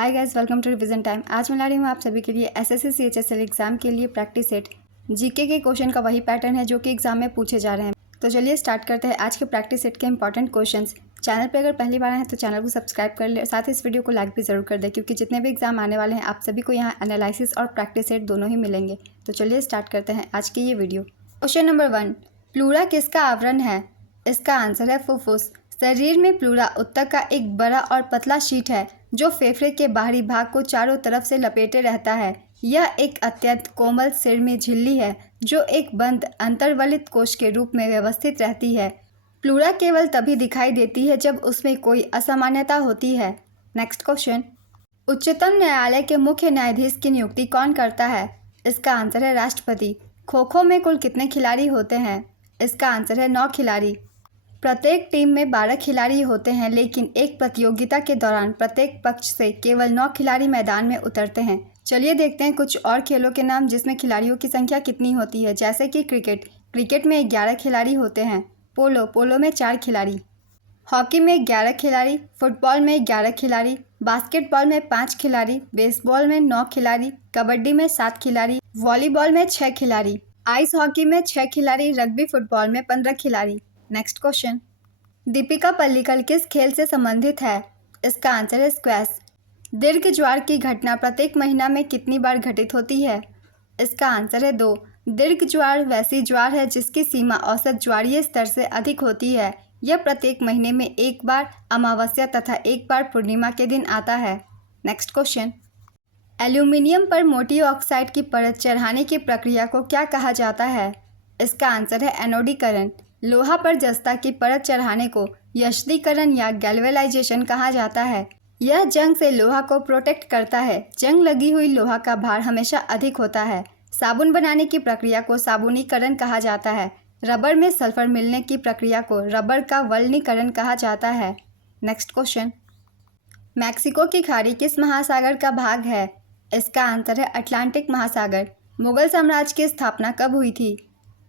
Hi guys, welcome to revision time. आज मैं ला रही हूँ आप सभी के लिए एसएससी सीएचएसएल एग्जाम के लिए प्रैक्टिस सेट। जीके के क्वेश्चन का वही पैटर्न है जो कि एग्जाम में पूछे जा रहे हैं। तो चलिए स्टार्ट करते हैं आज के प्रैक्टिस सेट के इंपॉर्टेंट क्वेश्चंस। चैनल पे अगर पहली बार आए हैं तो चैनल को सब्सक्राइब कर ले, साथ ही इस वीडियो को लाइक भी जरूर कर दें क्योंकि जितने भी एग्जाम आने वाले हैं आप सभी को यहाँ एनालिसिस और प्रैक्टिस सेट दोनों ही मिलेंगे। तो चलिए स्टार्ट करते हैं आज की ये वीडियो। क्वेश्चन नंबर 1, प्लूरा किसका आवरण है? इसका आंसर है फुफ्फुस। शरीर में प्लूरा उत्तक का एक बड़ा और पतला शीट है जो फेफड़े के बाहरी भाग को चारों तरफ से लपेटे रहता है। यह एक अत्यंत कोमल सिरमी झिल्ली है जो एक बंद अंतर्वलित कोश के रूप में व्यवस्थित रहती है। प्लूरा केवल तभी दिखाई देती है जब उसमें कोई असामान्यता होती है। नेक्स्ट क्वेश्चन, उच्चतम न्यायालय के मुख्य न्यायाधीश की नियुक्ति कौन करता है? इसका आंसर है राष्ट्रपति। खो खो में कुल कितने खिलाड़ी होते हैं? इसका आंसर है 9 खिलाड़ी। प्रत्येक टीम में 12 खिलाड़ी होते हैं, लेकिन एक प्रतियोगिता के दौरान प्रत्येक पक्ष से केवल 9 खिलाड़ी मैदान में उतरते हैं। चलिए देखते हैं कुछ और खेलों के नाम जिसमें खिलाड़ियों की संख्या कितनी होती है। जैसे कि क्रिकेट में 11 खिलाड़ी होते हैं। पोलो में 4 खिलाड़ी। हॉकी में 11 खिलाड़ी। फुटबॉल में 11 खिलाड़ी। बास्केटबॉल में 5 खिलाड़ी। बेसबॉल में 9 खिलाड़ी। कबड्डी में 7 खिलाड़ी। वॉलीबॉल में 6 खिलाड़ी। आइस हॉकी में 6 खिलाड़ी। रग्बी फुटबॉल में 15 खिलाड़ी। नेक्स्ट क्वेश्चन, दीपिका पल्लिकल किस खेल से संबंधित है? इसका आंसर है स्क्वैश। दीर्घ ज्वार की घटना प्रत्येक महीना में कितनी बार घटित होती है? इसका आंसर है 2। दीर्घ ज्वार वैसी ज्वार है जिसकी सीमा औसत ज्वारीय स्तर से अधिक होती है। यह प्रत्येक महीने में एक बार अमावस्या तथा एक बार पूर्णिमा के दिन आता है। नेक्स्ट क्वेश्चन, एल्यूमिनियम पर मोटी ऑक्साइड की परत चढ़ाने की प्रक्रिया को क्या कहा जाता है? इसका आंसर है एनोडीकरण। लोहा पर जस्ता की परत चढ़ाने को यशदीकरण या गैल्वेनाइजेशन कहा जाता है। यह जंग से लोहा को प्रोटेक्ट करता है। जंग लगी हुई लोहा का भार हमेशा अधिक होता है। साबुन बनाने की प्रक्रिया को साबुनीकरण कहा जाता है। रबर में सल्फर मिलने की प्रक्रिया को रबर का वल्कनीकरण कहा जाता है। नेक्स्ट क्वेश्चन, मैक्सिको की खाड़ी किस महासागर का भाग है? इसका आंसर है अटलांटिक महासागर। मुगल साम्राज्य की स्थापना कब हुई थी?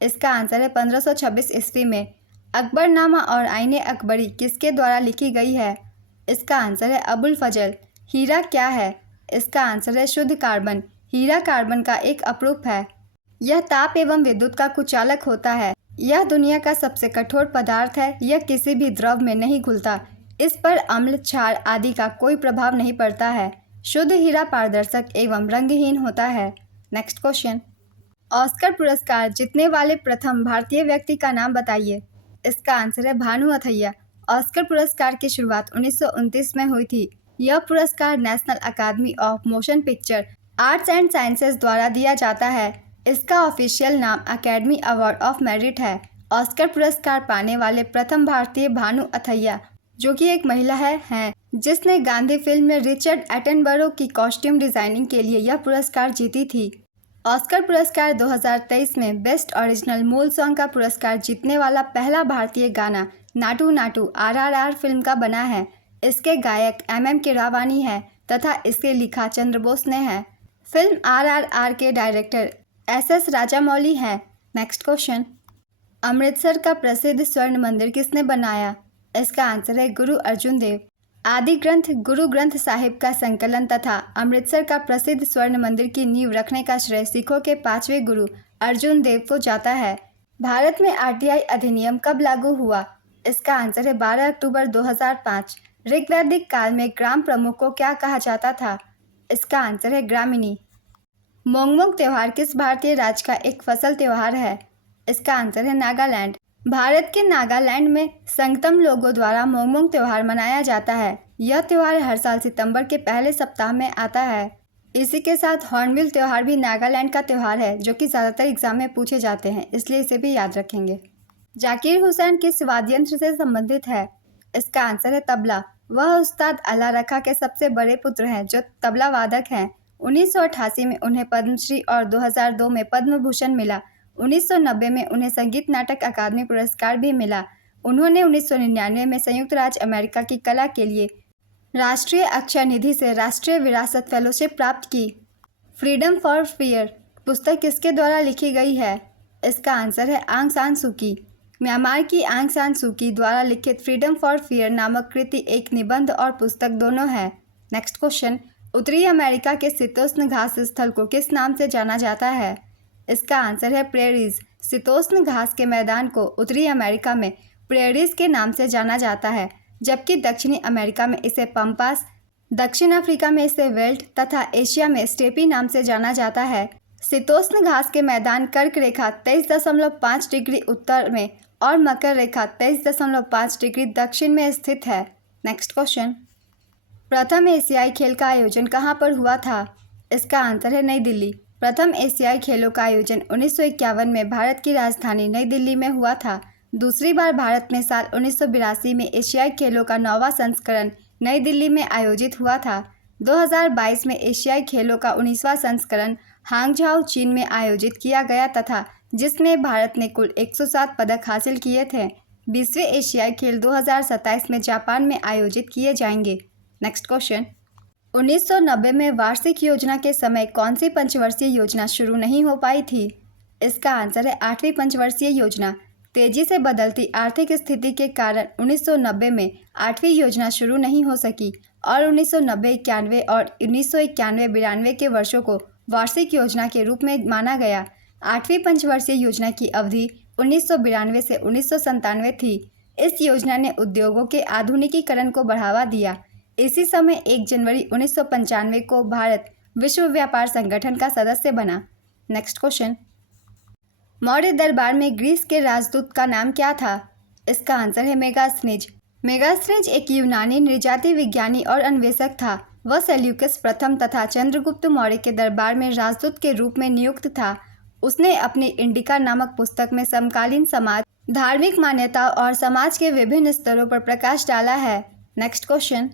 इसका आंसर है 1526 ईस्वी में। अकबरनामा और आईने अकबरी किसके द्वारा लिखी गई है? इसका आंसर है अबुल फजल। हीरा क्या है? इसका आंसर है शुद्ध कार्बन। हीरा कार्बन का एक अपरूप है। यह ताप एवं विद्युत का कुचालक होता है। यह दुनिया का सबसे कठोर पदार्थ है। यह किसी भी द्रव में नहीं घुलता। इस पर अम्ल, क्षार आदि का कोई प्रभाव नहीं पड़ता है। शुद्ध हीरा पारदर्शक एवं रंगहीन होता है। नेक्स्ट क्वेश्चन, ऑस्कर पुरस्कार जीतने वाले प्रथम भारतीय व्यक्ति का नाम बताइए। इसका आंसर है भानु अथैया। ऑस्कर पुरस्कार की शुरुआत 1929 में हुई थी। यह पुरस्कार National Academy of Motion Picture Arts and Sciences द्वारा दिया जाता है। इसका ऑफिशियल नाम अकेडमी अवार्ड ऑफ मेरिट है। ऑस्कर पुरस्कार पाने वाले प्रथम भारतीय भानु अथैया, जो कि एक महिला है जिसने गांधी फिल्म में रिचर्ड एटनबरो की कॉस्ट्यूम डिजाइनिंग के लिए यह पुरस्कार जीती थी। ऑस्कर पुरस्कार 2023 में बेस्ट ओरिजिनल मूल सॉन्ग का पुरस्कार जीतने वाला पहला भारतीय गाना नाटू नाटू RRR फिल्म का बना है। इसके गायक MM कीरवानी है तथा इसके लिखा चंद्रबोस ने है। फिल्म RRR के डायरेक्टर SS राजामौली है। नेक्स्ट क्वेश्चन, अमृतसर का प्रसिद्ध स्वर्ण मंदिर किसने बनाया? इसका आंसर है गुरु अर्जुन देव। आदि ग्रंथ गुरु ग्रंथ साहिब का संकलन तथा अमृतसर का प्रसिद्ध स्वर्ण मंदिर की नींव रखने का श्रेय सिखों के 5वें गुरु अर्जुन देव को जाता है। भारत में RTI अधिनियम कब लागू हुआ? इसका आंसर है 12 अक्टूबर 2005। ऋग्वैदिक काल में ग्राम प्रमुख को क्या कहा जाता था? इसका आंसर है ग्रामिणी। मोंगमोंग त्योहार किस भारतीय राज्य का एक फसल त्योहार है? इसका आंसर है नागालैंड। भारत के नागालैंड में संगतम लोगों द्वारा मोंगमोंग त्योहार मनाया जाता है। यह त्योहार हर साल सितंबर के पहले सप्ताह में आता है। इसी के साथ हॉर्नबिल त्योहार भी नागालैंड का त्योहार है जो कि ज़्यादातर एग्जाम में पूछे जाते हैं, इसलिए इसे भी याद रखेंगे। जाकिर हुसैन किस वाद्य यंत्र से संबंधित है? इसका आंसर है तबला। वह उस्ताद अल्लाह रखा के सबसे बड़े पुत्र हैं जो तबला वादक हैं। 1988 में उन्हें पद्मश्री और 2002 में पद्म भूषण मिला। 1990 में उन्हें संगीत नाटक अकादमी पुरस्कार भी मिला। उन्होंने 1999 में संयुक्त राज्य अमेरिका की कला के लिए राष्ट्रीय अक्षय निधि से राष्ट्रीय विरासत फेलोशिप प्राप्त की। फ्रीडम फॉर फियर पुस्तक किसके द्वारा लिखी गई है? इसका आंसर है आंग सान सूकी। म्यांमार की आंग सान सूकी द्वारा लिखित फ्रीडम फॉर फियर नामक कृति एक निबंध और पुस्तक दोनों है। नेक्स्ट क्वेश्चन, उत्तरी अमेरिका के शीतोष्ण घास स्थल को किस नाम से जाना जाता है? इसका आंसर है प्रेरीज। शीतोष्ण घास के मैदान को उत्तरी अमेरिका में प्रेरीज के नाम से जाना जाता है, जबकि दक्षिणी अमेरिका में इसे पम्पास, दक्षिण अफ्रीका में इसे वेल्ट तथा एशिया में स्टेपी नाम से जाना जाता है। शीतोष्ण घास के मैदान कर्क रेखा 23.5 डिग्री उत्तर में और मकर रेखा 23.5 डिग्री दक्षिण में स्थित है। नेक्स्ट क्वेश्चन, प्रथम एशियाई खेल का आयोजन कहाँ पर हुआ था? इसका आंसर है नई दिल्ली। प्रथम एशियाई खेलों का आयोजन 1951 में भारत की राजधानी नई दिल्ली में हुआ था। दूसरी बार भारत में साल 1982 में एशियाई खेलों का 9वां संस्करण नई दिल्ली में आयोजित हुआ था। 2022 में एशियाई खेलों का 19वां संस्करण हांगझाओ चीन में आयोजित किया गया तथा जिसमें भारत ने कुल 107 पदक हासिल किए थे। 20वें एशियाई खेल 2027 में जापान में आयोजित किए जाएंगे। नेक्स्ट क्वेश्चन, 1990 में वार्षिक योजना के समय कौन सी पंचवर्षीय योजना शुरू नहीं हो पाई थी? इसका आंसर है 8वीं पंचवर्षीय योजना। तेजी से बदलती आर्थिक स्थिति के कारण 1990 में 8वीं योजना शुरू नहीं हो सकी और 1990-91 और 1991-92 के वर्षों को वार्षिक योजना के रूप में माना गया। 8वीं पंचवर्षीय योजना की अवधि 1992 से 1997 थी। इस योजना ने उद्योगों के आधुनिकीकरण को बढ़ावा दिया। इसी समय 1 जनवरी 1995 को भारत विश्व व्यापार संगठन का सदस्य बना। नेक्स्ट क्वेश्चन, मौर्य दरबार में ग्रीस के राजदूत का नाम क्या था? इसका आंसर है मेगास्थनीज। मेगास्थनीज एक यूनानी नृजाति विज्ञानी और अन्वेषक था। वह सेल्यूकस प्रथम तथा चंद्रगुप्त मौर्य के दरबार में राजदूत के रूप में नियुक्त था। उसने अपनी इंडिका नामक पुस्तक में समकालीन समाज, धार्मिक मान्यताओं और समाज के विभिन्न स्तरों पर प्रकाश डाला है। नेक्स्ट क्वेश्चन,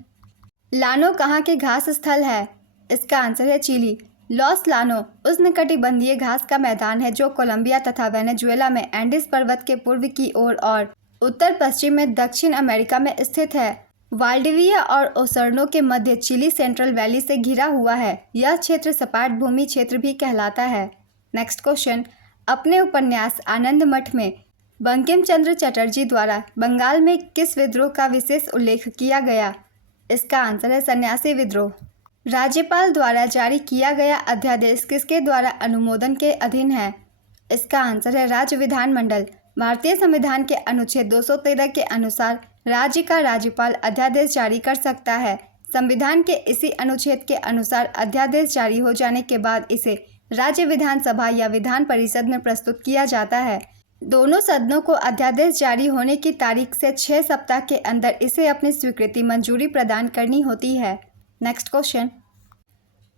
लानो कहाँ के घास स्थल है? इसका आंसर है चिली। लॉस लानो उष्णकटिबंधीय घास का मैदान है जो कोलंबिया तथा वेनेजुएला में एंडीज पर्वत के पूर्व की ओर और उत्तर पश्चिम में दक्षिण अमेरिका में स्थित है। वाल्डिविया और ओसर्नो के मध्य चिली सेंट्रल वैली से घिरा हुआ है। यह क्षेत्र सपाट भूमि क्षेत्र भी कहलाता है। नेक्स्ट क्वेश्चन, अपने उपन्यास आनंद मठ में बंकिम चंद्र चटर्जी द्वारा बंगाल में किस विद्रोह का विशेष उल्लेख किया गया? इसका आंसर है सन्यासी विद्रोह। राज्यपाल द्वारा जारी किया गया अध्यादेश किसके द्वारा अनुमोदन के अधीन है? इसका आंसर है राज्य विधानमंडल। भारतीय संविधान के अनुच्छेद 213 के अनुसार राज्य का राज्यपाल अध्यादेश जारी कर सकता है। संविधान के इसी अनुच्छेद के अनुसार अध्यादेश जारी हो जाने के बाद इसे राज्य विधानसभा या विधान परिषद में प्रस्तुत किया जाता है। दोनों सदनों को अध्यादेश जारी होने की तारीख से 6 सप्ताह के अंदर इसे अपनी स्वीकृति मंजूरी प्रदान करनी होती है। नेक्स्ट क्वेश्चन,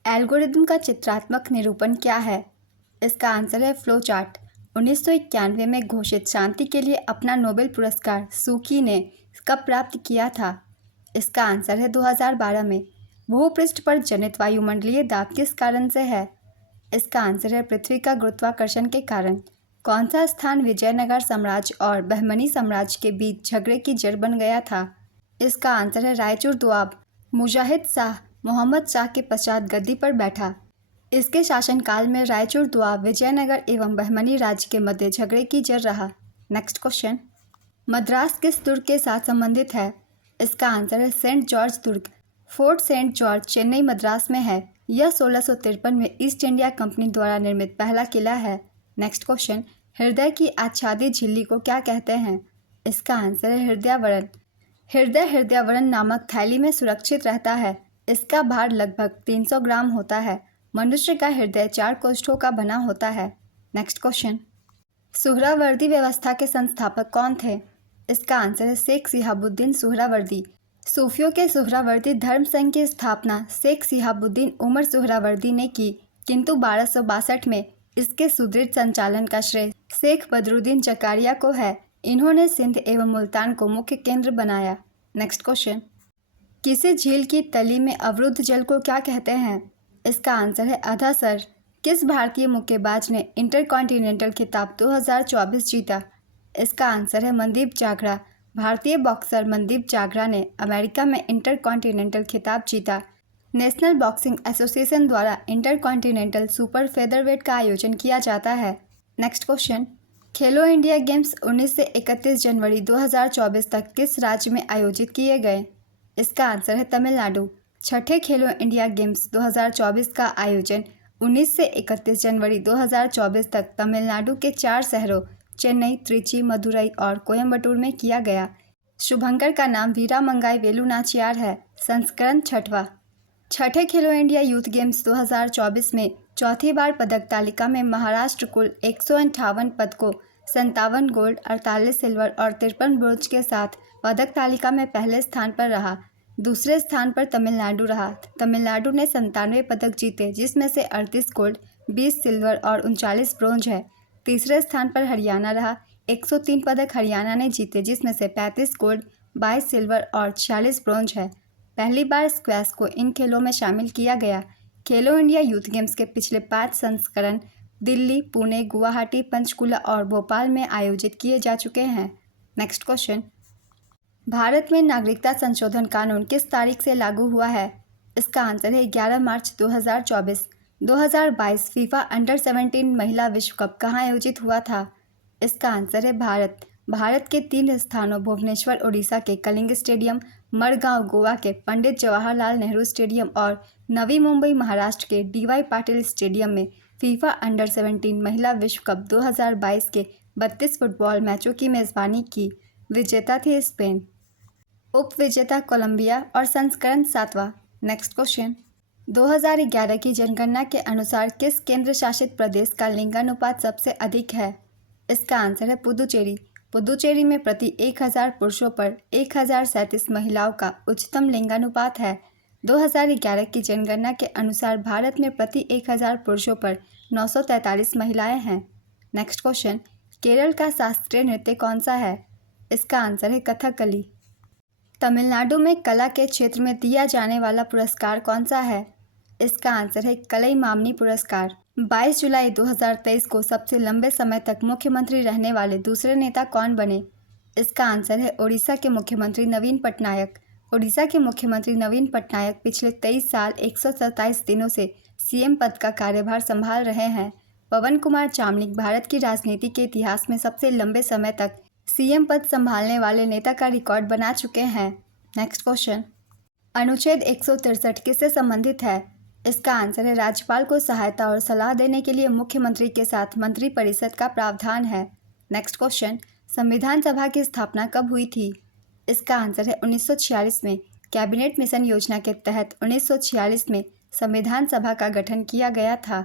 एल्गोरिदम का चित्रात्मक निरूपण क्या है? इसका आंसर है फ्लो चार्ट। 1991 में घोषित शांति के लिए अपना नोबेल पुरस्कार सुकी ने कब प्राप्त किया था? इसका आंसर है 2012 में। भूपृष्ठ पर जनित वायुमंडलीय दाब किस कारण से है? इसका आंसर है पृथ्वी का गुरुत्वाकर्षण के कारण। कौन सा स्थान विजयनगर साम्राज्य और बहमनी साम्राज्य के बीच झगड़े की जड़ बन गया था? इसका आंसर है रायचूर दोआब। मुजाहिद शाह मोहम्मद शाह के पश्चात गद्दी पर बैठा। इसके शासनकाल में रायचूर दोआब विजयनगर एवं बहमनी राज्य के मध्य झगड़े की जड़ रहा। नेक्स्ट क्वेश्चन, मद्रास किस दुर्ग के साथ संबंधित है? इसका आंसर है सेंट जॉर्ज दुर्ग। Fort Saint George Chennai Madras में है। यह 1653 में ईस्ट इंडिया कंपनी द्वारा निर्मित पहला किला है। नेक्स्ट क्वेश्चन, हृदय की आच्छादित झिल्ली को क्या कहते हैं? इसका आंसर है हृदयावरण। हृदय हृदयावरण नामक थैली में सुरक्षित रहता है। इसका भार लगभग 300 ग्राम होता है। मनुष्य का हृदय 4 कोष्ठों का बना होता है। नेक्स्ट क्वेश्चन, सुहरावर्दी व्यवस्था के संस्थापक कौन थे? इसका आंसर है शेख सिहाबुद्दीन सुहरावर्दी। सूफियों के सुहरावर्दी धर्म संघ की स्थापना शेख सिहाबुद्दीन उमर सुहरावर्दी ने की, किंतु 1262 में इसके सुदृढ़ संचालन का श्रेय शेख बदरुद्दीन जकारिया को है। इन्होंने सिंध एवं मुल्तान को मुख्य केंद्र बनाया। नेक्स्ट क्वेश्चन, किसी झील की तली में अवरुद्ध जल को क्या कहते हैं? इसका आंसर है अधासर। किस भारतीय मुक्केबाज ने इंटरकॉन्टिनेंटल खिताब 2024 जीता? इसका आंसर है मनदीप जागरा। भारतीय बॉक्सर मनदीप जागरा ने अमेरिका में इंटरकॉन्टिनेंटल खिताब जीता। नेशनल बॉक्सिंग एसोसिएशन द्वारा इंटरकॉन्टिनेंटल सुपर फेदरवेट का आयोजन किया जाता है। नेक्स्ट क्वेश्चन, खेलो इंडिया गेम्स 19 से 31 जनवरी 2024 तक किस राज्य में आयोजित किए गए? इसका आंसर है तमिलनाडु। छठे खेलो इंडिया गेम्स 2024 का आयोजन 19 से 31 जनवरी 2024 तक तमिलनाडु के 4 शहरों चेन्नई, त्रिची, मदुरई और कोयम्बटूर में किया गया। शुभंकर का नाम वीरामंगाई वेलु नाचियार है। संस्करण छठवां। छठे खेलो इंडिया यूथ गेम्स 2024 में चौथी बार पदक तालिका में महाराष्ट्र कुल 158 पदकों 57 गोल्ड, 48 सिल्वर और 53 ब्रोंज के साथ पदक तालिका में पहले स्थान पर रहा। दूसरे स्थान पर तमिलनाडु रहा। तमिलनाडु ने 97 पदक जीते, जिसमें से 38 गोल्ड, 20 सिल्वर और 39 ब्रोंज है। तीसरे स्थान पर हरियाणा रहा। 103 पदक हरियाणा ने जीते, जिसमें से 35 गोल्ड, 22 सिल्वर और 46 ब्रोंज है। पहली बार स्क्वैश को इन खेलों में शामिल किया गया। खेलो इंडिया यूथ गेम्स के पिछले 5 संस्करण दिल्ली, पुणे, गुवाहाटी, पंचकुला और भोपाल में आयोजित किए जा चुके हैं। नेक्स्ट क्वेश्चन, भारत में नागरिकता संशोधन कानून किस तारीख से लागू हुआ है? इसका आंसर है 11 मार्च 2024। 2022 फीफा अंडर 17 महिला विश्व कप कहाँ आयोजित हुआ था? इसका आंसर है भारत। भारत के 3 स्थानों भुवनेश्वर उड़ीसा के कलिंग स्टेडियम, मडगांव गोवा के पंडित जवाहरलाल नेहरू स्टेडियम और नवी मुंबई महाराष्ट्र के DY पाटिल स्टेडियम में फीफा अंडर 17 महिला विश्व कप 2022 के 32 फुटबॉल मैचों की मेज़बानी की। विजेता थी स्पेन, उप विजेता कोलंबिया और संस्करण 7वां। नेक्स्ट क्वेश्चन, 2011 की जनगणना के अनुसार किस केंद्र शासित प्रदेश का लिंगानुपात सबसे अधिक है? इसका आंसर है पुदुचेरी। पुदुचेरी में प्रति 1000 पुरुषों पर 1037 महिलाओं का उच्चतम लिंगानुपात है। 2011 की जनगणना के अनुसार भारत में प्रति 1000 पुरुषों पर 943 महिलाएं हैं। नेक्स्ट क्वेश्चन, केरल का शास्त्रीय नृत्य कौन सा है? इसका आंसर है कथकली। तमिलनाडु में कला के क्षेत्र में दिया जाने वाला पुरस्कार कौन सा है? इसका आंसर है कलईमामनी पुरस्कार। 22 जुलाई 2023 को सबसे लंबे समय तक मुख्यमंत्री रहने वाले दूसरे नेता कौन बने? इसका आंसर है ओडिशा के मुख्यमंत्री नवीन पटनायक। ओडिशा के मुख्यमंत्री नवीन पटनायक पिछले 23 साल 127 दिनों से CM पद का कार्यभार संभाल रहे हैं। पवन कुमार चामलिंग भारत की राजनीति के इतिहास में सबसे लंबे समय तक CM पद संभालने वाले नेता का रिकॉर्ड बना चुके हैं। नेक्स्ट क्वेश्चन, अनुच्छेद 163 किससे संबंधित है? इसका आंसर है राज्यपाल को सहायता और सलाह देने के लिए मुख्यमंत्री के साथ मंत्रिपरिषद का प्रावधान है। नेक्स्ट क्वेश्चन, संविधान सभा की स्थापना कब हुई थी? इसका आंसर है 1946 में। कैबिनेट मिशन योजना के तहत 1946 में संविधान सभा का गठन किया गया था।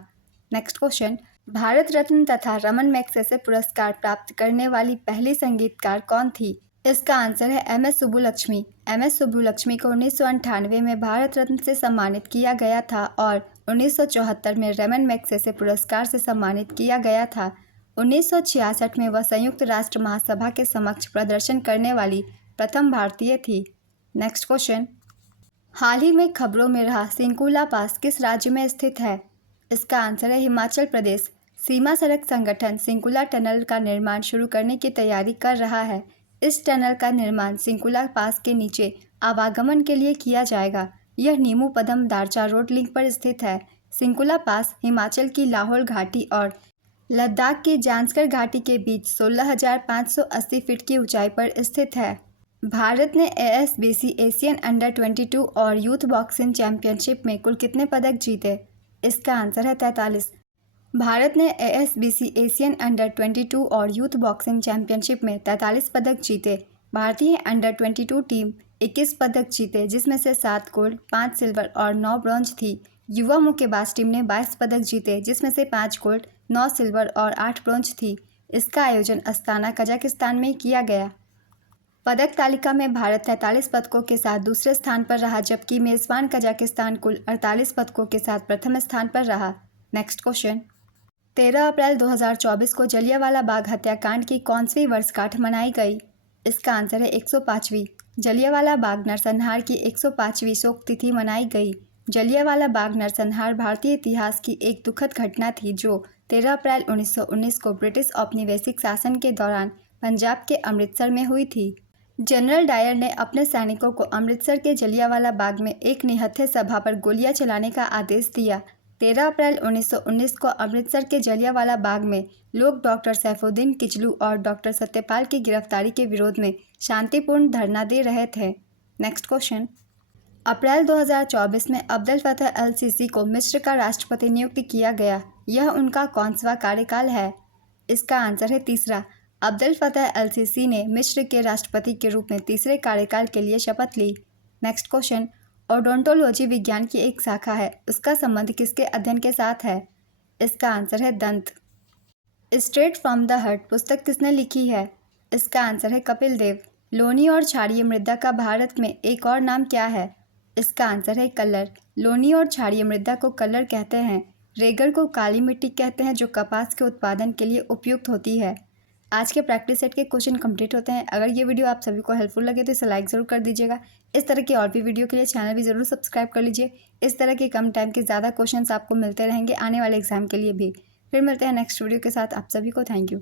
नेक्स्ट क्वेश्चन, भारत रत्न तथा रमन मैग्सेसे पुरस्कार प्राप्त करने वाली पहली संगीतकार कौन थी? इसका आंसर है MS सुब्बुलक्ष्मी। MS सुब्बुलक्ष्मी को 1998 में भारत रत्न से सम्मानित किया गया था और 1974 में रमन मैग्सेसे पुरस्कार से सम्मानित किया गया था। 1966 में वह संयुक्त राष्ट्र महासभा के समक्ष प्रदर्शन करने वाली प्रथम भारतीय थी। नेक्स्ट क्वेश्चन, हाल ही में खबरों में रहा सिंकुला पास किस राज्य में स्थित है? इसका आंसर है हिमाचल प्रदेश। सीमा सड़क संगठन सिंकुला टनल का निर्माण शुरू करने की तैयारी कर रहा है। इस टनल का निर्माण सिंकुला पास के नीचे आवागमन के लिए किया जाएगा। यह नीमू पदम दारचा रोड लिंक पर स्थित है। सिंकुला पास हिमाचल की लाहौल घाटी और लद्दाख की जांस्कर घाटी के बीच 16,580 फीट की ऊंचाई पर स्थित है। भारत ने ASBC एशियन अंडर 22 और यूथ बॉक्सिंग चैंपियनशिप में कुल कितने पदक जीते? इसका आंसर है 43। भारत ने ASBC एशियन अंडर 22 और यूथ बॉक्सिंग चैंपियनशिप में 43 पदक जीते। भारतीय अंडर 22 टीम 21 पदक जीते, जिसमें से 7 गोल्ड, 5 सिल्वर और 9 ब्रॉन्ज थी। युवा मुक्केबाज टीम ने 22 पदक जीते, जिसमें से 5 गोल्ड, 9 सिल्वर और 8 ब्रॉन्ज थी। इसका आयोजन अस्ताना, कजाकिस्तान में किया गया। पदक तालिका में भारत 43 पदकों के साथ दूसरे स्थान पर रहा, जबकि मेज़बान कजाकिस्तान कुल 48 पदकों के साथ प्रथम स्थान पर रहा। नेक्स्ट क्वेश्चन, 13 अप्रैल 2024 को जलियांवाला बाग हत्याकांड की कौनसी वर्षगांठ मनाई गई? इसका आंसर है 105वीं। जलियांवाला बाग नरसंहार की 105वीं शोक तिथि मनाई गई। जलियांवाला बाग नरसंहार भारतीय इतिहास की एक दुखद घटना थी जो 13 अप्रैल 1919 को ब्रिटिश औपनिवेशिक शासन के दौरान पंजाब के अमृतसर में हुई थी। जनरल डायर ने अपने सैनिकों को अमृतसर के जलियांवाला बाग में एक निहत्थे सभा पर गोलियां चलाने का आदेश दिया। 13 अप्रैल 1919 को अमृतसर के जलियांवाला बाग में लोग डॉक्टर सैफुद्दीन किचलू और डॉक्टर सत्यपाल की गिरफ्तारी के विरोध में शांतिपूर्ण धरना दे रहे थे। नेक्स्ट क्वेश्चन, अप्रैल 2024 में अब्दुल फतह अल सीसी को मिस्र का राष्ट्रपति नियुक्त किया गया। यह उनका कौनसा कार्यकाल है? इसका आंसर है तीसरा। अब्दुल फतह अल सीसी ने मिस्र के राष्ट्रपति के रूप में तीसरे कार्यकाल के लिए शपथ ली। नेक्स्ट क्वेश्चन, ओडोंटोलॉजी विज्ञान की एक शाखा है, उसका संबंध किसके अध्ययन के साथ है? इसका आंसर है दंत। स्ट्रेट फ्रॉम द हार्ट पुस्तक किसने लिखी है? इसका आंसर है कपिल देव। लोनी और क्षारीय मृदा का भारत में एक और नाम क्या है? इसका आंसर है कलर। लोनी और क्षारीय मृदा को कलर कहते हैं। रेगड़ को काली मिट्टी कहते हैं जो कपास के उत्पादन के लिए उपयुक्त होती है। आज के प्रैक्टिस सेट के क्वेश्चन कंप्लीट होते हैं। अगर ये वीडियो आप सभी को हेल्पफुल लगे तो इसे लाइक ज़रूर कर दीजिएगा। इस तरह की और भी वीडियो के लिए चैनल भी ज़रूर सब्सक्राइब कर लीजिए। इस तरह के कम टाइम के ज़्यादा क्वेश्चंस आपको मिलते रहेंगे आने वाले एग्जाम के लिए भी। फिर मिलते हैं नेक्स्ट वीडियो के साथ। आप सभी को थैंक यू।